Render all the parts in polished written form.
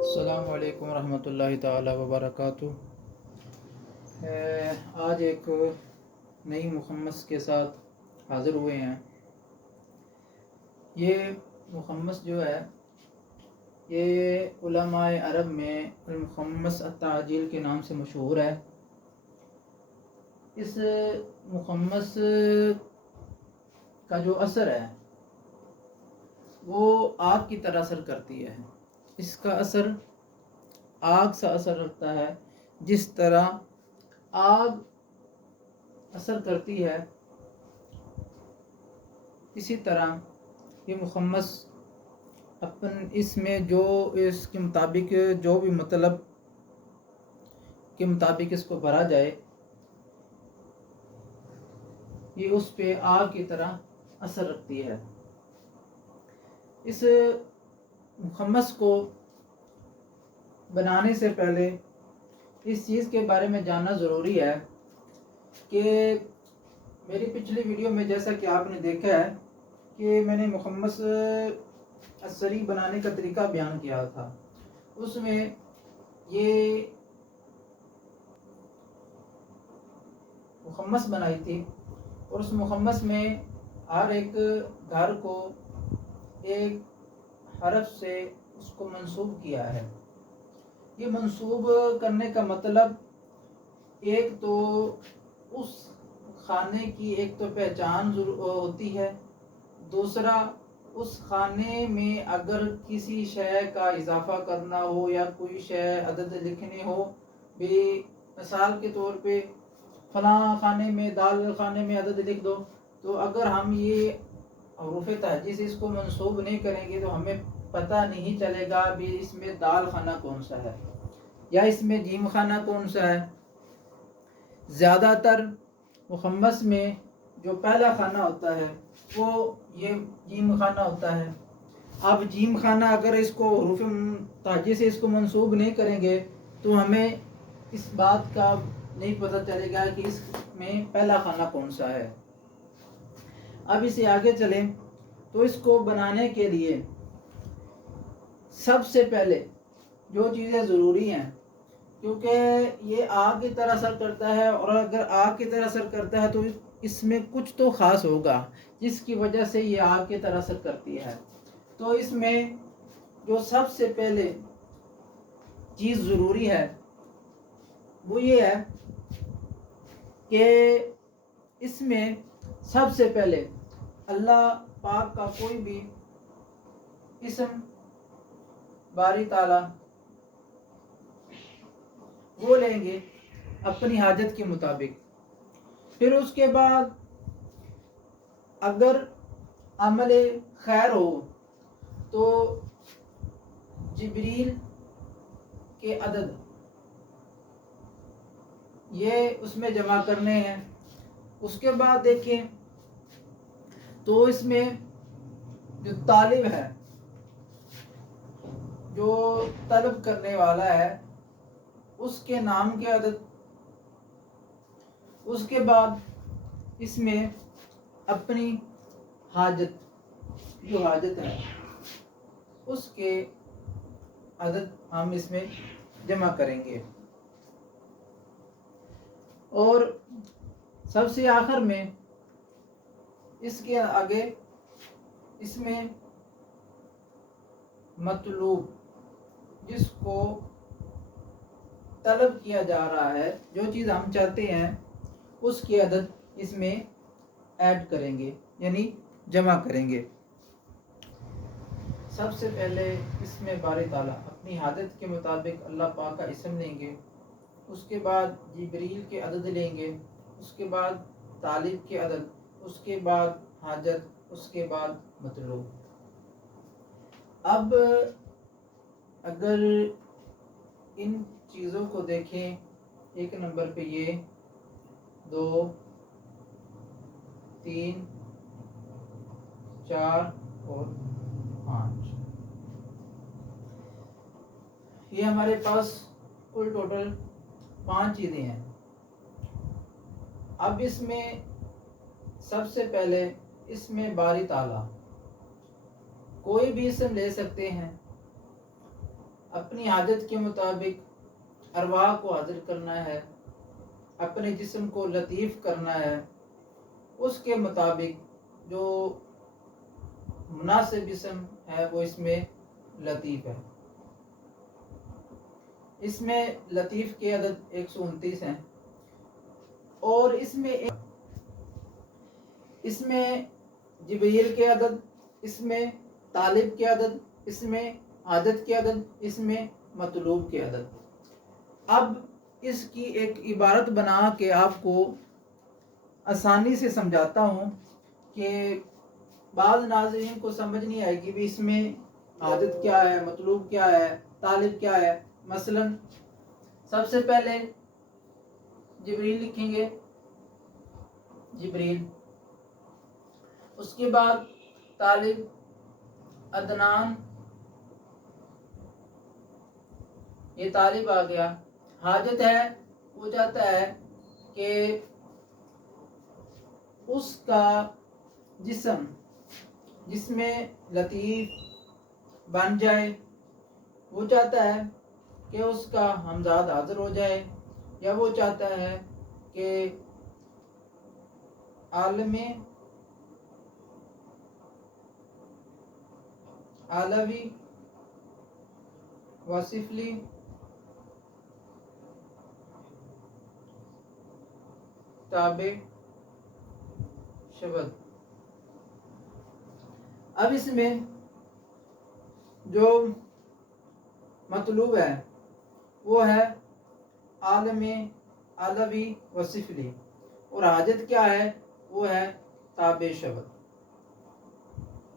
السلام علیکم ورحمۃ اللہ تعالی وبرکاتہ۔ آج ایک نئی مخمص کے ساتھ حاضر ہوئے ہیں۔ یہ مخمص جو ہے یہ علماء عرب میں المخمص التعجیل کے نام سے مشہور ہے۔ اس مخمص کا جو اثر ہے وہ آگ کی طرح اثر کرتی ہے۔ اس کا اثر آگ سا اثر رکھتا ہے، جس طرح آگ اثر کرتی ہے اسی طرح یہ مخمص اس میں جو اس کے مطابق جو بھی مطلب کے مطابق اس کو بھرا جائے یہ اس پہ آگ کی طرح اثر رکھتی ہے۔ اس مخمص کو بنانے سے پہلے اس چیز کے بارے میں جاننا ضروری ہے کہ میری پچھلی ویڈیو میں جیسا کہ آپ نے دیکھا ہے کہ میں نے مخمص اثری بنانے کا طریقہ بیان کیا تھا۔ اس میں یہ مخمص بنائی تھی اور اس مخمص میں ہر ایک گھر کو ایک حرف سے اس کو منسوب کیا ہے۔ یہ منسوب کرنے کا مطلب ایک تو اس خانے کی ایک تو پہچان ہوتی ہے، دوسرا اس خانے میں اگر کسی شے کا اضافہ کرنا ہو یا کوئی شے عدد لکھنے ہو، بھی مثال کے طور پہ فلاں خانے میں دال خانے میں عدد لکھ دو، تو اگر ہم یہ حروف تہجی سے اس کو منسوب نہیں کریں گے تو ہمیں پتہ نہیں چلے گا بھی اس میں دال خانہ کون سا ہے یا اس میں جیم خانہ کون سا ہے۔ زیادہ تر مخمص میں جو پہلا خانہ ہوتا ہے وہ یہ جیم خانہ ہوتا ہے۔ اب جیم خانہ اگر اس کو حروف تہجی سے اس کو منسوب نہیں کریں گے تو ہمیں اس بات کا نہیں پتہ چلے گا کہ اس میں پہلا خانہ کون سا ہے۔ اب اسے آگے چلیں تو اس کو بنانے کے لیے سب سے پہلے جو چیزیں ضروری ہیں، کیونکہ یہ آگ کی طرح اثر کرتا ہے اور اگر آگ کی طرح اثر کرتا ہے تو اس میں کچھ تو خاص ہوگا جس کی وجہ سے یہ آگ کی طرح اثر کرتی ہے۔ تو اس میں جو سب سے پہلے چیز ضروری ہے وہ یہ ہے کہ اس میں سب سے پہلے اللہ پاک کا کوئی بھی اسم باری تعالیٰ وہ لیں گے اپنی حاجت کے مطابق۔ پھر اس کے بعد اگر عمل خیر ہو تو جبریل کے عدد یہ اس میں جمع کرنے ہیں۔ اس کے بعد دیکھیں تو اس میں جو طالب ہے، جو طلب کرنے والا ہے، اس کے نام کے عدد۔ اس کے بعد اس میں اپنی حاجت جو حاجت ہے اس کے عدد ہم اس میں جمع کریں گے۔ اور سب سے آخر میں اس کے آگے اس میں مطلوب جس کو طلب کیا جا رہا ہے، جو چیز ہم چاہتے ہیں اس کی عدد اس میں ایڈ کریں گے، یعنی جمع کریں گے۔ سب سے پہلے اس میں باری تعالیٰ اپنی حاجت کے مطابق اللہ پاک کا اسم لیں گے، اس کے بعد جبریل کے عدد لیں گے، اس کے بعد طالب کے عدد، اس کے بعد حاجت، اس کے بعد مطلوب۔ اب اگر ان چیزوں کو دیکھیں، ایک نمبر پہ یہ 2 3 4 اور 5، یہ ہمارے پاس کل ٹوٹل 5 چیزیں ہیں۔ اب اس میں سب سے پہلے اس میں باری تعالیٰ کوئی بھی اسم لے سکتے ہیں، اپنی عادت کے مطابق ارواح کو حاضر کرنا ہے، اپنے جسم کو لطیف کرنا ہے، اس کے مطابق جو مناسب جسم ہے وہ اس میں لطیف ہے۔ اس میں لطیف کے عدد 129 ہیں، اور اس میں جبریل کے عدد، اس میں طالب کے عدد، اس میں عادت کے عدد، اس میں مطلوب کے عدد۔ اب اس کی ایک عبارت بنا کے آپ کو آسانی سے سمجھاتا ہوں کہ بعض ناظرین کو سمجھ نہیں آئے گی بھی اس میں عادت کیا ہے، مطلوب کیا ہے، طالب کیا ہے۔ مثلا سب سے پہلے جبریل لکھیں گے، جبریل، اس کے بعد طالب عدنان، یہ طالب آ گیا۔ حاجت ہے، وہ چاہتا ہے کہ اس کا جسم جس میں لطیف بن جائے، وہ چاہتا ہے کہ اس کا ہمزاد حاضر ہو جائے، یا وہ چاہتا ہے کہ عالم عالوی وصفلی تابع شبد۔ اب اس میں جو مطلوب ہے وہ ہے عالم عالوی وصفلی، اور حاجت کیا ہے، وہ ہے تابع شبد۔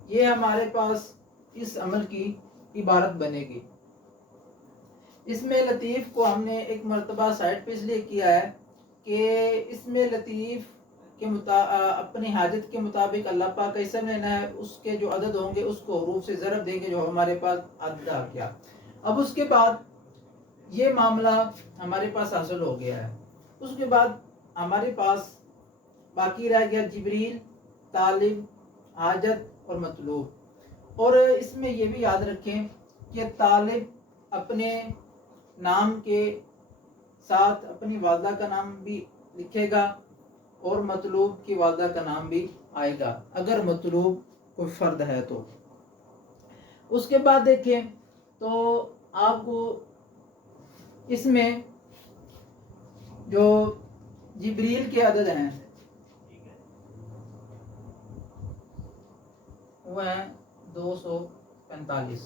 یہ ہمارے پاس اس عمل کی عبارت بنے گی۔ اس میں لطیف کو ہم نے ایک مرتبہ سائٹ پہ اس لیے کیا ہے کہ اس میں لطیف کے اپنی حاجت کے مطابق اللہ پاک کا اسم لینا ہے، اس کے جو عدد ہوں گے اس کو حروف سے ضرب دیں گے، جو ہمارے پاس عدد آ گیا۔ اب اس کے بعد یہ معاملہ ہمارے پاس حاصل ہو گیا ہے۔ اس کے بعد ہمارے پاس باقی رہ گیا جبریل، طالب، حاجت اور مطلوب۔ اور اس میں یہ بھی یاد رکھیں کہ طالب اپنے نام کے ساتھ اپنی والدہ کا نام بھی لکھے گا، اور مطلوب کی والدہ کا نام بھی آئے گا اگر مطلوب کوئی فرد ہے تو۔ اس کے بعد دیکھیں تو آپ کو اس میں جو جبریل کے عدد ہیں وہ ہیں 245۔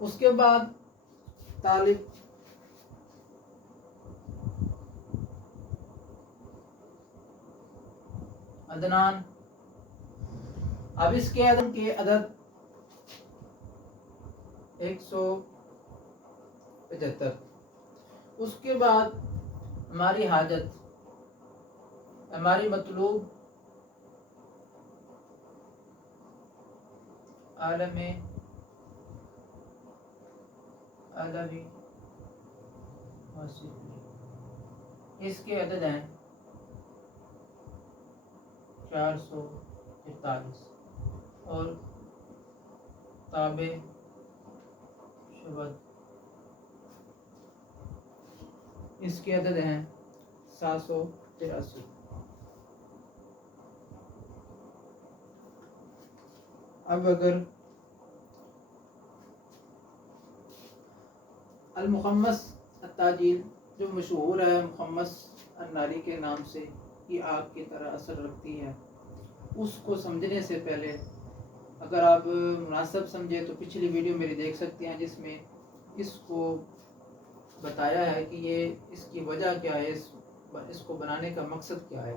اس کے بعد طالب، عدنان، اب اس کے عدد 175۔ اس کے بعد ہماری حاجت، ہماری مطلوب عالم عالوی وصفلی، اس کے عدد ہیں 443، اور تابع شبد، اس کے عدد ہیں 783۔ اب اگر المخمس التاجیل جو مشہور ہے مخمس الناری کے نام سے، یہ آگ کی طرح اثر رکھتی ہے، اس کو سمجھنے سے پہلے اگر آپ مناسب سمجھے تو پچھلی ویڈیو میری دیکھ سکتے ہیں، جس میں اس کو بتایا ہے کہ یہ اس کی وجہ کیا ہے، اس کو بنانے کا مقصد کیا ہے۔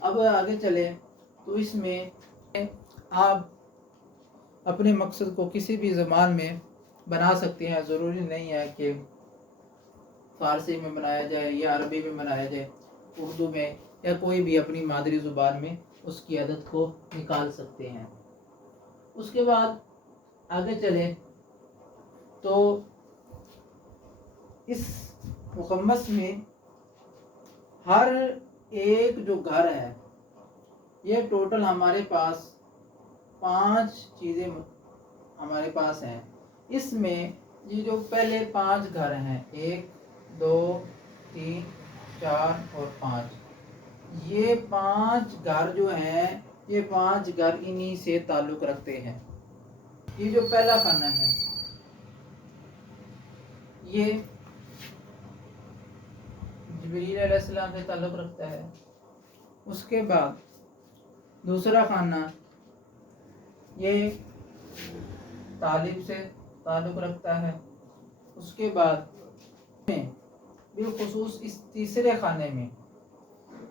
اب آگے چلیں تو اس میں آپ اپنے مقصد کو کسی بھی زبان میں بنا سکتے ہیں، ضروری نہیں ہے کہ فارسی میں بنایا جائے یا عربی میں بنایا جائے، اردو میں یا کوئی بھی اپنی مادری زبان میں اس کی عدد کو نکال سکتے ہیں۔ اس کے بعد آگے چلیں تو اس مخمس میں ہر ایک جو گھر ہے، یہ ٹوٹل ہمارے پاس 5 چیزیں ہمارے پاس ہیں۔ اس میں یہ جو پہلے 5 گھر ہیں 1 2 3 4 اور 5، یہ 5 گھر جو ہیں یہ 5 گھر انہی سے تعلق رکھتے ہیں۔ یہ جو پہلا خانہ ہے یہ جبریل علیہ السلام سے تعلق رکھتا ہے۔ اس کے بعد دوسرا خانہ یہ طالب سے تعلق رکھتا ہے۔ اس کے بعد بالخصوص اس تیسرے خانے میں،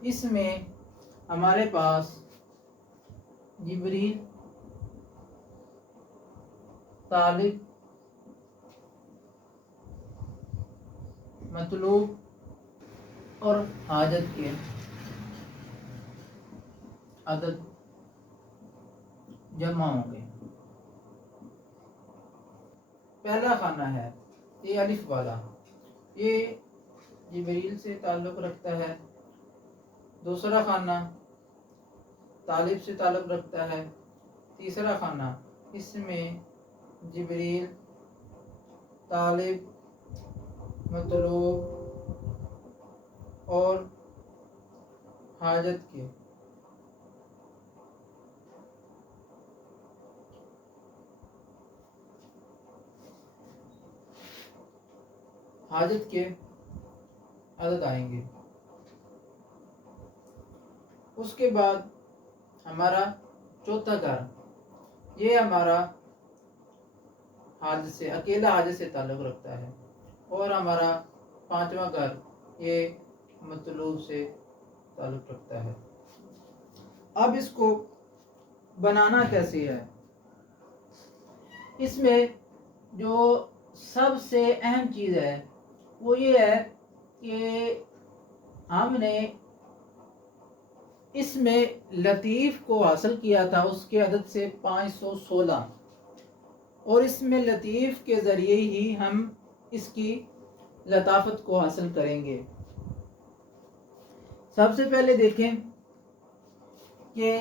اس میں ہمارے پاس جبریل، طالب، مطلوب اور حاجت کے عدد جمع ہوں گے۔ پہلا خانہ ہے یہ الف والا، یہ جبریل سے تعلق رکھتا ہے۔ دوسرا خانہ طالب سے تعلق رکھتا ہے۔ تیسرا خانہ اس میں جبریل، طالب، مطلوب اور حاجت کے عدد آئیں گے۔ اس کے بعد ہمارا چوتھا گھر یہ ہمارا حاجت سے، اکیلا حاجت سے تعلق رکھتا ہے، اور ہمارا پانچواں گھر یہ مطلوب سے تعلق رکھتا ہے۔ اب اس کو بنانا کیسے ہے؟ اس میں جو سب سے اہم چیز ہے وہ یہ ہے کہ ہم نے اس میں لطیف کو حاصل کیا تھا، اس کے عدد سے 516، اور اس میں لطیف کے ذریعے ہی ہم اس کی لطافت کو حاصل کریں گے۔ سب سے پہلے دیکھیں کہ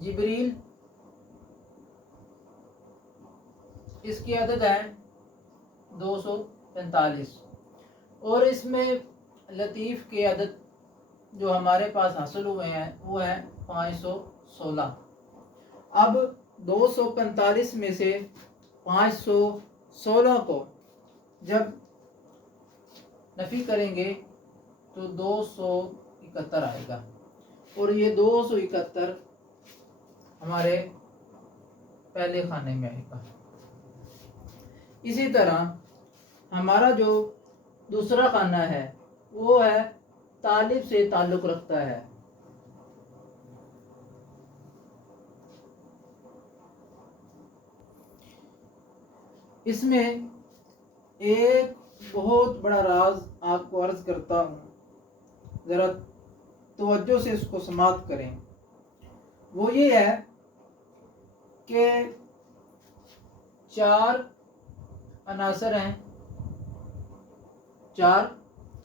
جبریل اس کی عدد ہے 245، اور اس میں لطیف کے عدد جو ہمارے پاس حاصل ہوئے ہیں وہ ہے 516۔ اب 245 میں سے 516 کو جب نفی کریں گے تو 271 آئے گا، اور یہ 271 ہمارے پہلے خانے میں آئے گا۔ اسی طرح ہمارا جو دوسرا خانہ ہے وہ ہے طالب سے تعلق رکھتا ہے۔ اس میں ایک بہت بڑا راز آپ کو عرض کرتا ہوں، ذرا توجہ سے اس کو سماعت کریں۔ وہ یہ ہے کہ 4 عناصر ہیں، 4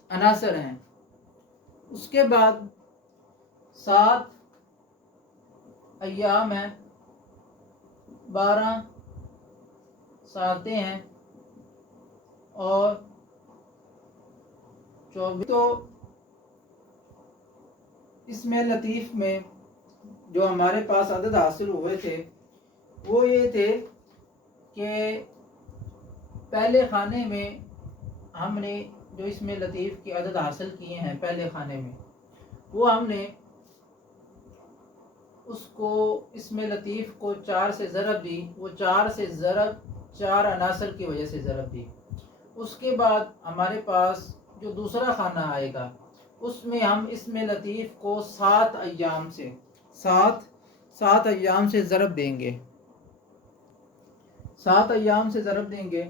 عناصر ہیں، اس کے بعد 7 ایام ہیں، 12 ساعتیں ہیں، اور 24۔ تو اس میں لطیف میں جو ہمارے پاس عدد حاصل ہوئے تھے وہ یہ تھے کہ پہلے خانے میں ہم نے جو اس میں لطیف کے عدد حاصل کیے ہیں پہلے خانے میں، وہ ہم نے اس کو اس میں لطیف کو 4 سے ضرب دی، وہ 4 سے ضرب 4 عناصر کی وجہ سے ضرب دی۔ اس کے بعد ہمارے پاس جو دوسرا خانہ آئے گا اس میں ہم اس میں لطیف کو 7 ایام سے 7 ایام سے ضرب دیں گے، 7 ایام سے ضرب دیں گے۔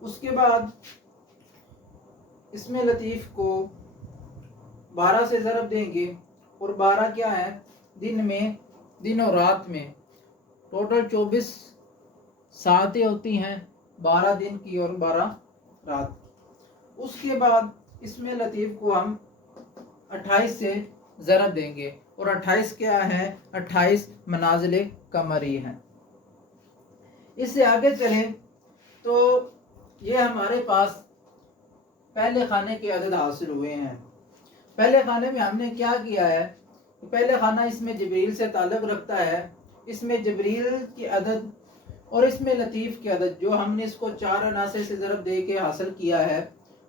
اس کے بعد اس میں لطیف کو 12 سے ضرب دیں گے، اور 12 کیا ہے؟ دن اور رات میں ٹوٹل 24 ساعتیں ہوتی ہیں، 12 دن کی اور 12 رات۔ اس کے بعد اس میں لطیف کو ہم 28 سے ضرب دیں گے، اور 28 کیا ہے؟ 28 منازل قمری ہیں۔ اس سے آگے چلیں تو یہ ہمارے پاس پہلے خانے کے عدد حاصل ہوئے ہیں. پہلے خانے میں ہم نے کیا کیا ہے؟ پہلے خانہ اس میں جبریل سے تعلق رکھتا ہے. اس میں جبریل کی عدد اور اس میں لطیف کی عدد جو ہم نے اس کو 4 عناصر سے ضرب دے کے حاصل کیا ہے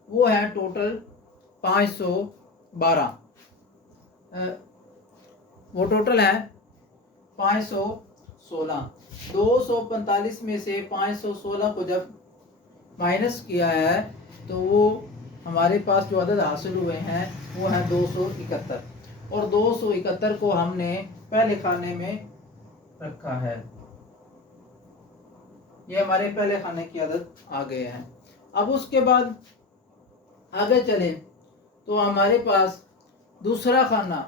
وہ ہے ٹوٹل 512. وہ ٹوٹل ہے 516. 245 میں سے 516 کو جب مائنس کیا ہے تو وہ ہمارے پاس جو عدد حاصل ہوئے ہیں وہ ہے 271. اور 271 کو ہم نے پہلے خانے میں رکھا ہے. یہ ہمارے پہلے خانے کی عدد آ گئے ہیں. اب اس کے بعد آگے چلیں تو ہمارے پاس دوسرا خانہ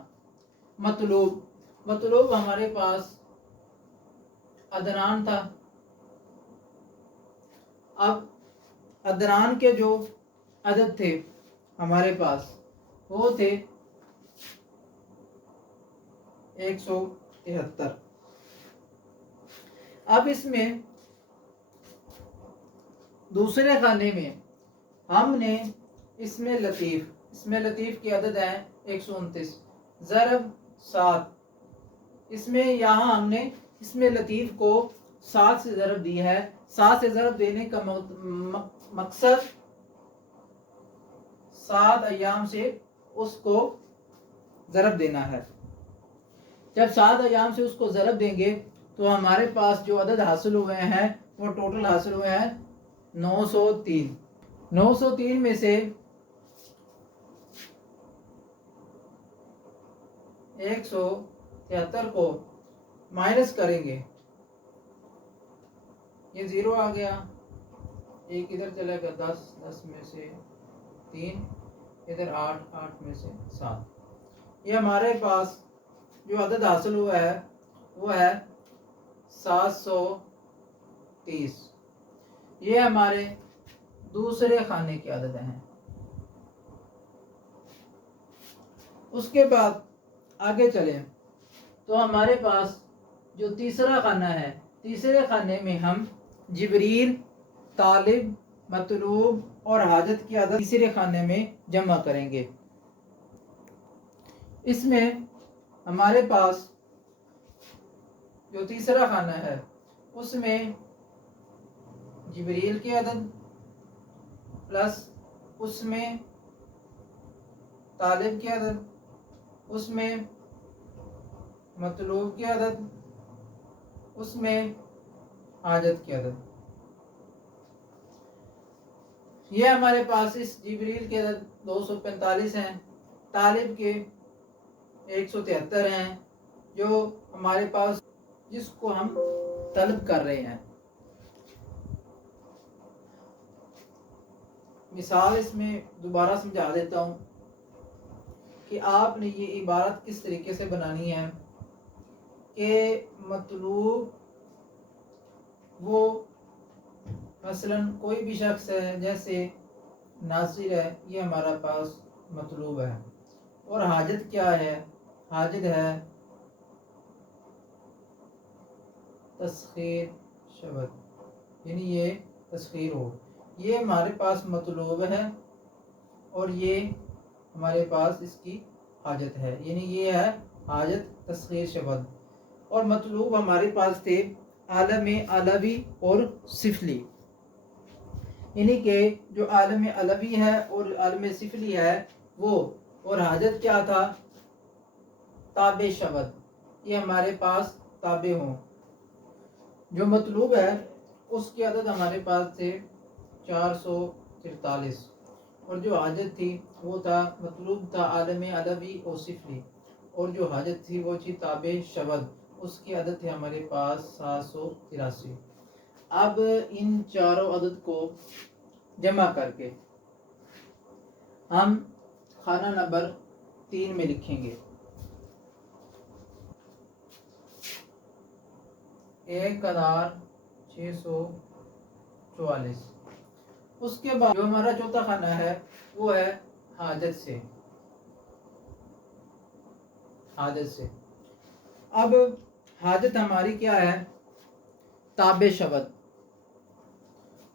مطلوب ہمارے پاس ادنان تھا. اب ادنان کے جو عدد تھے ہمارے پاس وہ تھے 173. اب اس میں دوسرے خانے میں ہم نے اس میں لطیف کی عدد ہے 129 ضرب 7. اس میں یہاں ہم نے اس میں لطیف کو 7 سے ضرب دی ہے. 7 سے ضرب دینے کا مقصد 7 ایام سے اس کو ضرب دینا ہے. جب 7 ایام سے اس کو ضرب دیں گے تو ہمارے پاس جو عدد حاصل ہوئے ہیں وہ ٹوٹل حاصل ہوئے ہیں 903. 903 میں سے 173 کو مائنس کریں گے. یہ 0 آ گیا, ایک ادھر چلا گیا 10 میں سے 3 ادھر 8 میں سے 7. یہ ہمارے پاس جو عدد حاصل ہوا ہے وہ ہے 730. یہ ہمارے دوسرے خانے کے عدد ہیں. اس کے بعد آگے چلیں تو ہمارے پاس جو تیسرا خانہ ہے, تیسرے خانے میں ہم جبریل, طالب, مطلوب اور حاجت کی عدد تیسرے خانے میں جمع کریں گے. اس میں ہمارے پاس جو تیسرا خانہ ہے اس میں جبریل کی عدد پلس اس میں طالب کی عدد, اس میں مطلوب کی عدد, اس میں حاجت کی عدد. یہ ہمارے پاس اس جبریل کے عدد 245 ہیں, طالب کے 173 ہیں جو ہمارے پاس جس کو ہم طلب کر رہے ہیں. مثال اس میں دوبارہ سمجھا دیتا ہوں کہ آپ نے یہ عبارت کس طریقے سے بنانی ہے کہ مطلوب وہ مثلا کوئی بھی شخص ہے, جیسے ناصر ہے, یہ ہمارا پاس مطلوب ہے. اور حاجت کیا ہے؟ حاجت ہے تسخیر شبد, یعنی یہ تسخیر ہو. یہ ہمارے پاس مطلوب ہے اور یہ ہمارے پاس اس کی حاجت ہے, یعنی یہ ہے حاجت تسخیر شبد. اور مطلوب ہمارے پاس تھے عالم علوی اور سفلی, یعنی کہ جو عالم علوی ہے اور عالم سفلی ہے وہ, اور حاجت کیا تھا؟ تابع شبد, یہ ہمارے پاس تابع ہوں. جو مطلوب ہے اس کی عدد ہمارے پاس تھے 443, اور جو حاجت تھی وہ تھا, مطلوب تھا عالم علوی اور سفلی, اور جو حاجت تھی وہ تھی تابع شبد, اس کی عدد تھی ہمارے پاس 783. اب ان چاروں عدد کو جمع کر کے ہم خانہ نمبر 3 میں لکھیں گے. 1644. اس کے بعد جو ہمارا چوتھا خانہ ہے وہ ہے حاجت سے. اب حاجت ہماری کیا ہے؟ تابع شبد.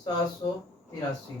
783।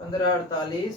1548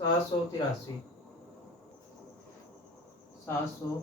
783 785।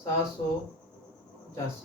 785।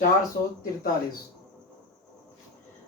443।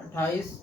28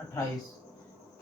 28।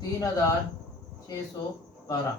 3612।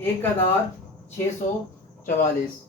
1644।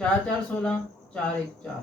4 4 16, 4 1 4,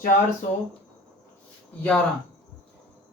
411।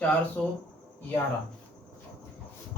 411।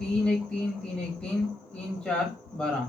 3 1 3 3 1 3 3 4 12।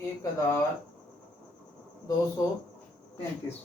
1233।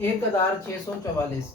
1644।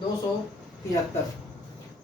273।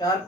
4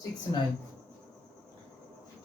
69।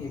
1।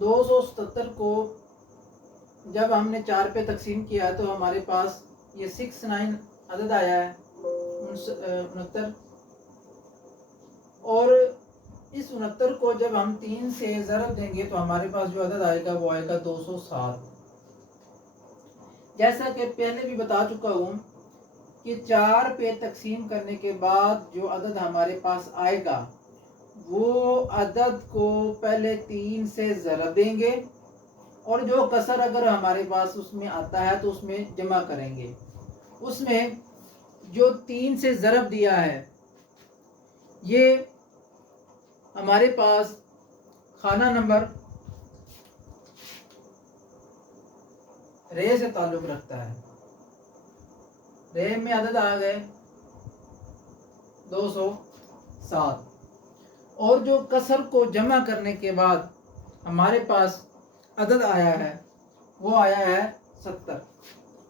277 کو جب ہم نے 4 پہ تقسیم کیا تو ہمارے پاس یہ 69 عدد آیا ہے، 69. اور اس 69 کو جب ہم 3 سے ضرب دیں گے تو ہمارے پاس جو عدد آئے گا وہ آئے گا 207. جیسا کہ پہلے بھی بتا چکا ہوں کہ 4 پہ تقسیم کرنے کے بعد جو عدد ہمارے پاس آئے گا وہ عدد کو پہلے 3 سے ضرب دیں گے، اور جو کسر اگر ہمارے پاس اس میں آتا ہے تو اس میں جمع کریں گے. اس میں جو 3 سے ضرب دیا ہے یہ ہمارے پاس خانہ نمبر رے سے تعلق رکھتا ہے. رے میں عدد آ گئے 207، اور جو کسر کو جمع کرنے کے بعد ہمارے پاس عدد آیا ہے وہ آیا ہے 70،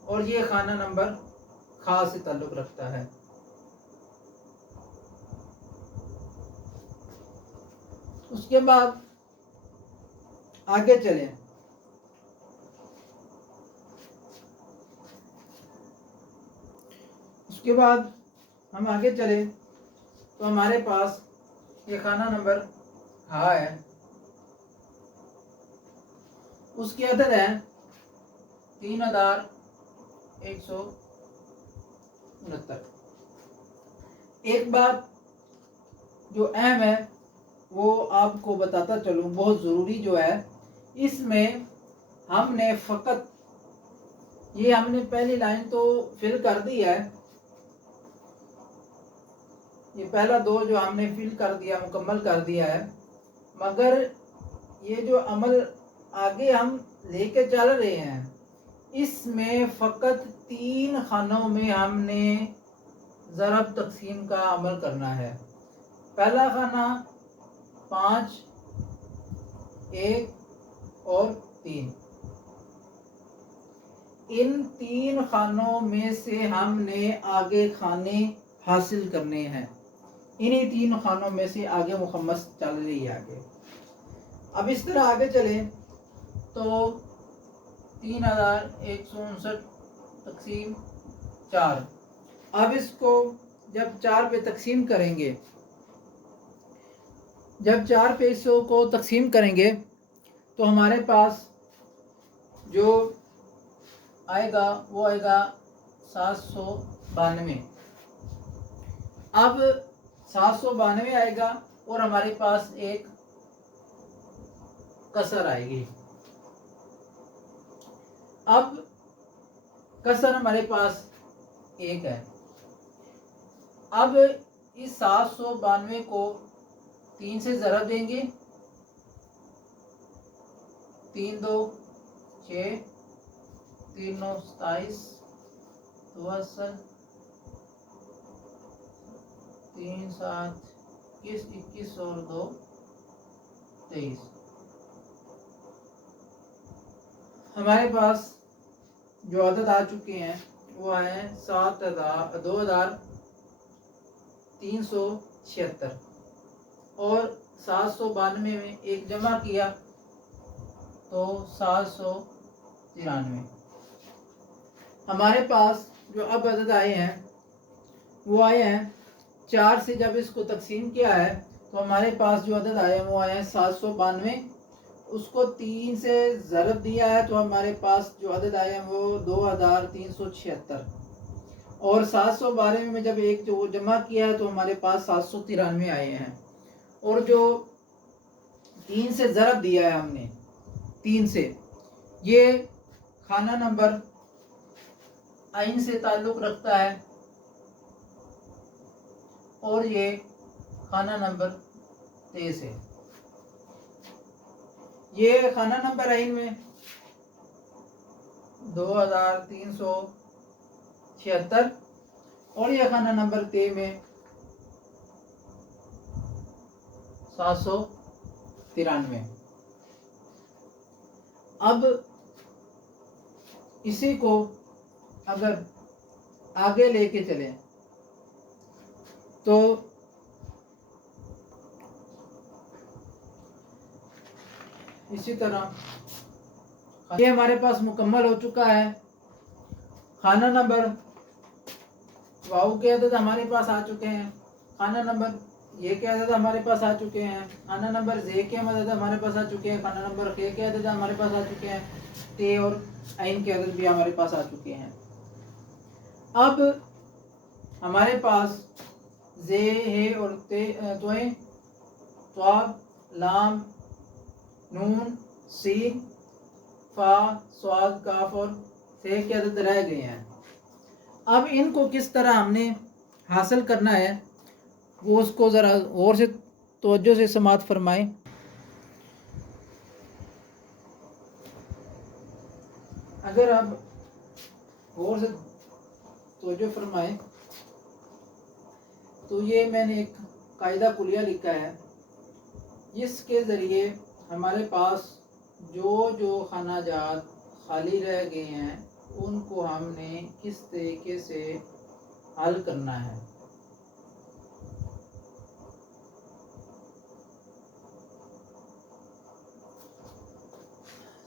اور یہ خانہ نمبر خاص سے تعلق رکھتا ہے. اس کے بعد آگے چلیں. اس کے بعد ہم آگے چلیں تو ہمارے پاس یہ خانہ نمبر ہا ہے، اس کی عدد ہے 3169. ایک بات جو اہم ہے وہ آپ کو بتاتا چلوں، بہت ضروری جو ہے، اس میں ہم نے فقط یہ ہم نے پہلی لائن تو فل کر دی ہے، یہ پہلا 2 جو ہم نے فل کر دیا، مکمل کر دیا ہے، مگر یہ جو عمل آگے ہم لے کے چل رہے ہیں اس میں فقط 3 خانوں میں ہم نے ضرب تقسیم کا عمل کرنا ہے. پہلا خانہ 5، 1 اور 3. ان 3 خانوں میں سے ہم نے آگے کھانے حاصل کرنے ہیں. انہی 3 خانوں میں سے آگے مخمس چل رہی ہے آگے. اب اس طرح آگے چلیں تو 3159 تقسیم 4. اب اس کو جب 4 پہ تقسیم کریں گے، جب 4 پہ اس کو تقسیم کریں گے تو ہمارے پاس جو آئے گا وہ آئے گا 792. اب 792 آئے گا اور ہمارے پاس ایک کسر آئے گی. اب کسر ہمارے پاس 1 ہے. اب اس 792 کو 3 سے ضرب دیں گے، 3 2 6، 3 9 27، 72، 3 7 21، 21 اور 2 23. ہمارے پاس جو عدد آ چکے ہیں وہ آئے ہیں 2376، اور 792 میں ایک جمع کیا تو 793. ہمارے پاس جو اب عدد آئے ہیں وہ آئے ہیں 4 سے جب اس کو تقسیم کیا ہے تو ہمارے پاس جو عدد آئے ہیں وہ آئے ہیں 792. اس کو 3 سے ضرب دیا ہے تو ہمارے پاس جو عدد آئے ہیں وہ 2376، اور 792 میں جب ایک جو جمع کیا ہے تو ہمارے پاس 793 آئے ہیں. اور جو 3 سے ضرب دیا ہے ہم نے 3 سے، یہ خانہ نمبر عین سے تعلق رکھتا ہے، اور یہ خانہ نمبر 23 ہے. یہ خانہ نمبر عین میں 2376، اور یہ خانہ نمبر 23 میں 793. اب اسی کو اگر آگے لے کے چلیں تو اسی طرح یہ ہمارے پاس مکمل ہو چکا ہے. خانہ نمبر واؤ کے عدد ہمارے پاس آ چکے ہیں. خانہ نمبر یہ کے عدد ہمارے پاس آ چکے ہیں. خانہ نمبر زے کے عدد ہمارے پاس آ چکے ہیں. خانہ نمبر خے کے عدد ہمارے پاس آ چکے ہیں. تے اور عین کے عدد بھی ہمارے پاس آ چکے ہیں. اب ہمارے پاس زے ہے اور توئیں طا لام نون سین فا صاد کاف اور ثے کے عدد رہ گئے ہیں. اب ان کو کس طرح ہم نے حاصل کرنا ہے وہ اس کو ذرا غور سے توجہ سے سماعت فرمائیں. اگر آپ غور سے توجہ فرمائیں تو یہ میں نے ایک قاعدہ کلیہ لکھا ہے جس کے ذریعے ہمارے پاس جو خانہ جات خالی رہ گئے ہیں ان کو ہم نے کس طریقے سے حل کرنا ہے.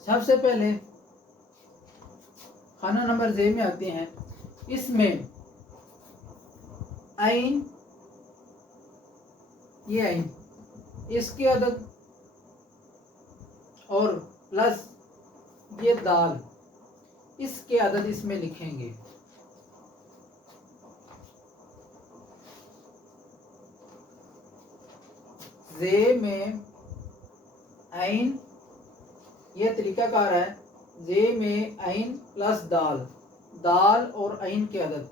سب سے پہلے خانہ نمبر زے میں آتے ہیں. اس میں عین یہ عین اس کے عدد اور پلس یہ دال اس کے عدد اس میں لکھیں گے. زے میں عین یہ طریقہ کار ہے. زے میں عین پلس دال دال اور عین کے عدد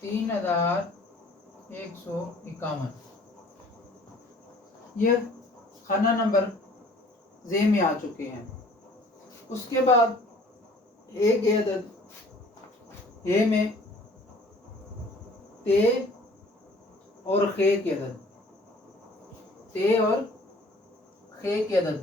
تین 3151. یہ خانہ نمبر زے میں آ چکے ہیں. اس کے بعد ایک عدد اے میں تے اور خے کے عدد تے اور خے کے عدد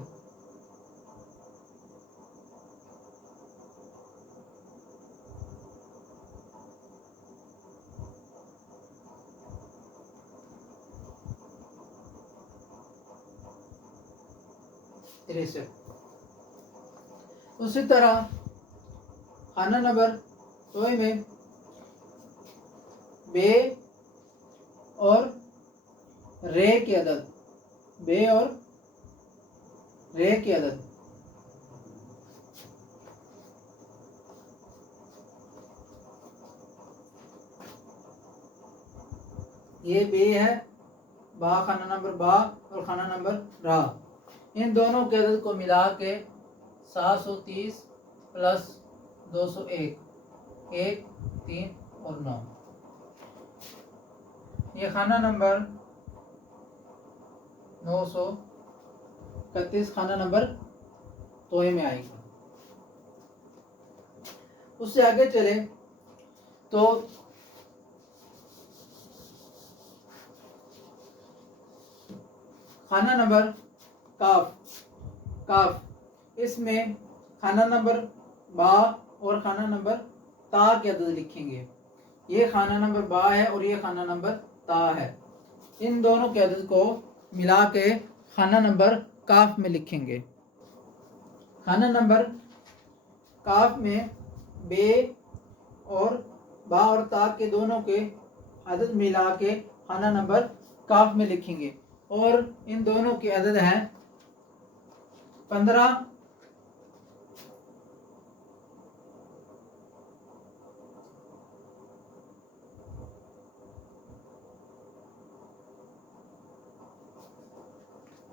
اسی طرح خانہ نمبر توئے میں بے اور رے کے عدد بے اور رے کے عدد یہ بے ہے با خانہ نمبر با اور خانہ نمبر را. ان دونوں کے عدد کو ملا کے 730 پلس 201 1 3 اور 9 یہ خانہ نمبر 931 خانہ نمبر توئے میں آئے گا. اس سے آگے چلے تو خانہ نمبر کاف اس میں خانہ نمبر با اور خانہ نمبر تا کے عدد لکھیں گے. یہ خانہ نمبر با ہے اور یہ خانہ نمبر تا ہے. ان دونوں کے عدد کو ملا کے خانہ نمبر کاف میں لکھیں گے. خانہ نمبر کاف میں بے اور با اور تا کے دونوں کے عدد ملا کے خانہ نمبر کاف میں لکھیں گے اور ان دونوں کے عدد ہیں 15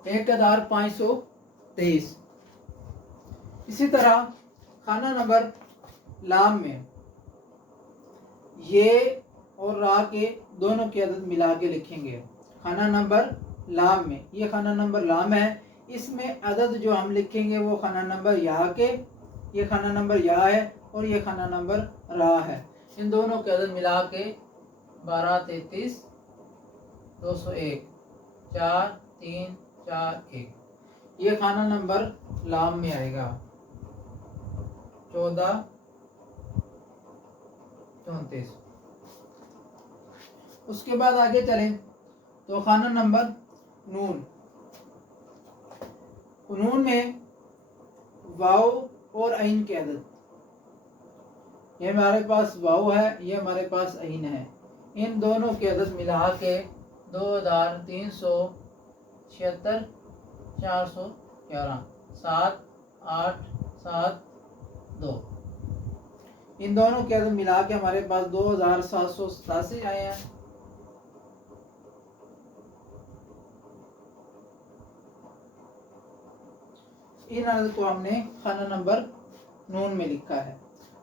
1523. اسی طرح خانہ نمبر لام میں یہ اور را کے دونوں کے عدد ملا کے لکھیں گے. خانہ نمبر لام میں یہ خانہ نمبر لام ہے. اس میں عدد جو ہم لکھیں گے وہ خانہ نمبر یا کے یہ خانہ نمبر یا ہے اور یہ خانہ نمبر را ہے. ان دونوں کے عدد ملا کے 12 33 201 4 3 4 1, یہ خانہ نمبر لام میں آئے گا 14 34۔ اس کے بعد آگے چلیں تو خانہ نمبر نون، نون میں واو اور عین کے عدد، یہ ہمارے پاس واو ہے، یہ ہمارے پاس عین ہے، ان دونوں کے عدد ملا کے 2376 411 7 8 7 2، ان دونوں کے عدد ملا کے ہمارے پاس 2787 آئے ہیں۔ ان عدد کو ہم نے خانہ نمبر نون میں لکھا ہے۔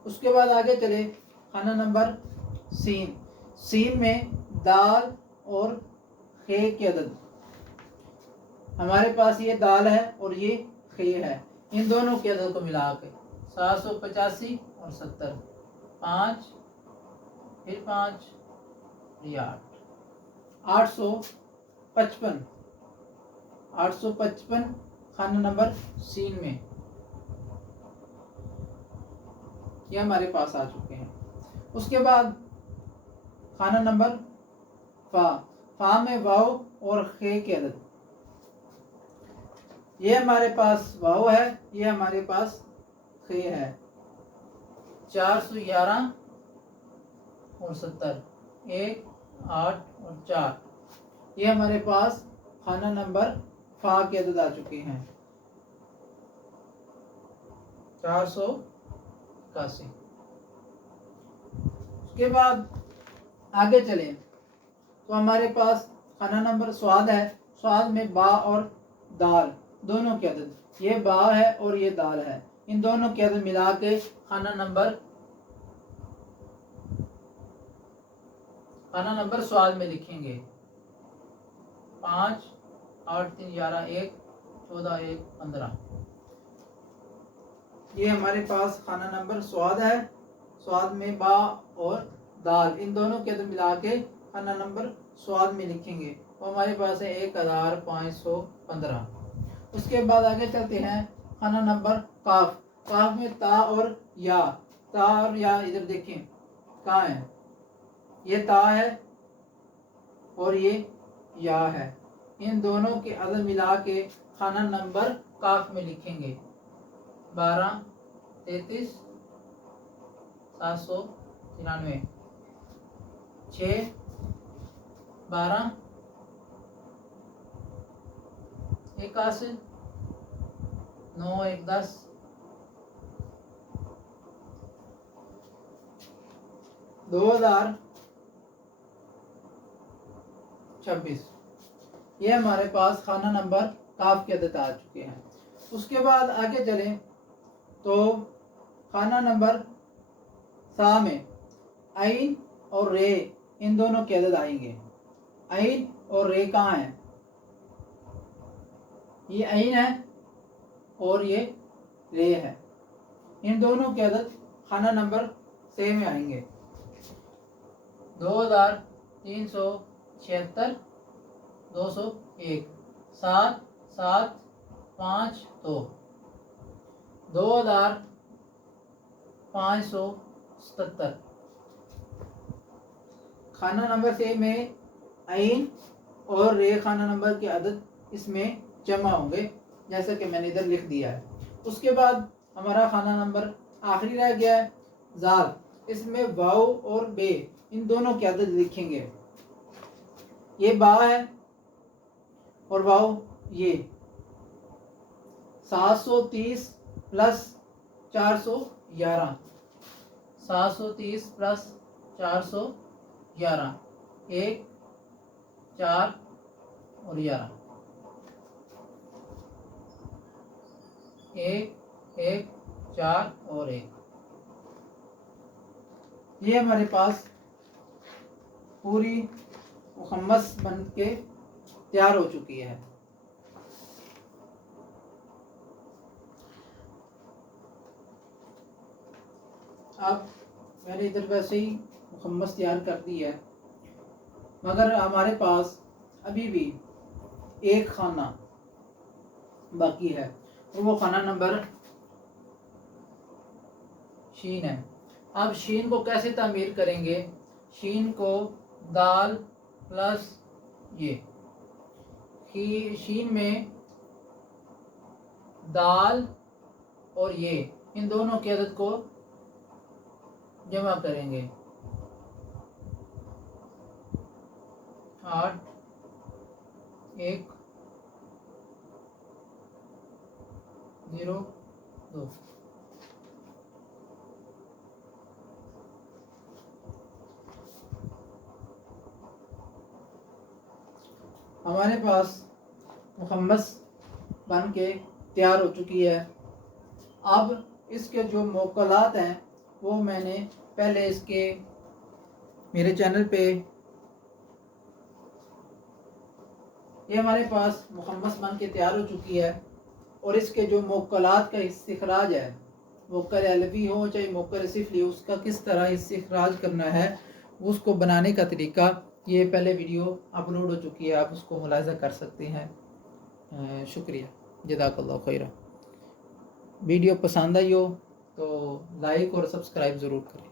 اس کے بعد آگے چلے خانہ نمبر سین، سین میں دال اور خے کے عدد، ہمارے پاس یہ دال ہے اور یہ خے ہے، ان دونوں کے عدد کو ملا کے 785 اور 70، 5 پھر 5 یہ 8 855 خانہ نمبر سین میں یہ ہمارے پاس آ چکے ہیں۔ اس کے بعد خانہ نمبر فا، فا میں واو اور خے کے عدد، یہ ہمارے پاس واو ہے، یہ ہمارے پاس خے ہے، 411 اور 70، 1 8 اور 4، یہ ہمارے پاس خانہ نمبر فا کے عدد آ چکے ہیں 481۔ اس کے بعد آگے چلیں تو ہمارے پاس خانہ نمبر سواد ہے، سواد میں با اور دال دونوں کے عدد، یہ با ہے اور یہ دال ہے، ان دونوں کے عدد ملا کے خانہ نمبر سواد میں لکھیں گے 5 8 3 11 1 14 1 15، یہ ہمارے پاس خانہ نمبر سواد ہے، سواد میں با اور دال ان دونوں کے عدد ملا کے خانہ نمبر سواد میں لکھیں گے، وہ ہمارے پاس ہے 1515۔ اس کے بعد آگے چلتے ہیں خانہ نمبر قاف، قاف میں تا اور یا، تا اور یا ادھر دیکھیں کہاں ہے، یہ تا ہے اور یہ یا ہے، ان دونوں کے عدد ملا کے خانہ نمبر قاف میں لکھیں گے 12 33 793، 6 12 81 9 1 10، 2026، یہ ہمارے پاس خانہ نمبر قاف کے عدد آ چکے ہیں۔ اس کے بعد آگے چلیں تو خانہ نمبر سا میں عین اور رے ان دونوں کے عدد آئیں گے، عین اور رے کہاں ہیں، یہ عین ہے اور یہ رے ہے، ان دونوں کے عدد خانہ نمبر سے میں آئیں گے 2376 201، 7 7 5 2، 2577۔ خانہ نمبر سے میں عین اور رے خانہ نمبر کے عدد اس میں جمع ہوں گے جیسا کہ میں نے ادھر لکھ دیا ہے۔ اس کے بعد ہمارا خانہ نمبر آخری رہ گیا ہے زال، اس میں واو اور بے ان دونوں کے عدد لکھیں گے، یہ با ہے اور واو یہ 730 پلس 411، 730 پلس 411، 1 4 اور 11، 1 1 4 اور 1، یہ ہمارے پاس پوری مخمس بن کے تیار ہو چکی ہے۔ اب میں نے ادھر ویسے ہی مخمس تیار کر دی ہے، مگر ہمارے پاس ابھی بھی ایک خانہ باقی ہے، اور وہ خانہ نمبر شین ہے۔ اب شین کو کیسے تعمیر کریں گے؟ شین کو دال پلس یہ شین میں دال اور یہ ان دونوں کی عدد کو جمع کریں گے، 8 1 0 2۔ ہمارے پاس مخمس بن کے تیار ہو چکی ہے۔ اب اس کے جو موکلات ہیں وہ میں نے پہلے اس کے میرے چینل پہ، یہ ہمارے پاس مخمس بن کے تیار ہو چکی ہے، اور اس کے جو موکلات کا استخراج ہے، موکل علوی ہو چاہے موکل سفلی ہو، اس کا کس طرح استخراج کرنا ہے، اس کو بنانے کا طریقہ یہ پہلے ویڈیو اپلوڈ ہو چکی ہے، آپ اس کو ملاحظہ کر سکتے ہیں۔ شکریہ، جزاک اللہ خیرہ۔ ویڈیو پسند آئی ہو تو لائک اور سبسکرائب ضرور کریں۔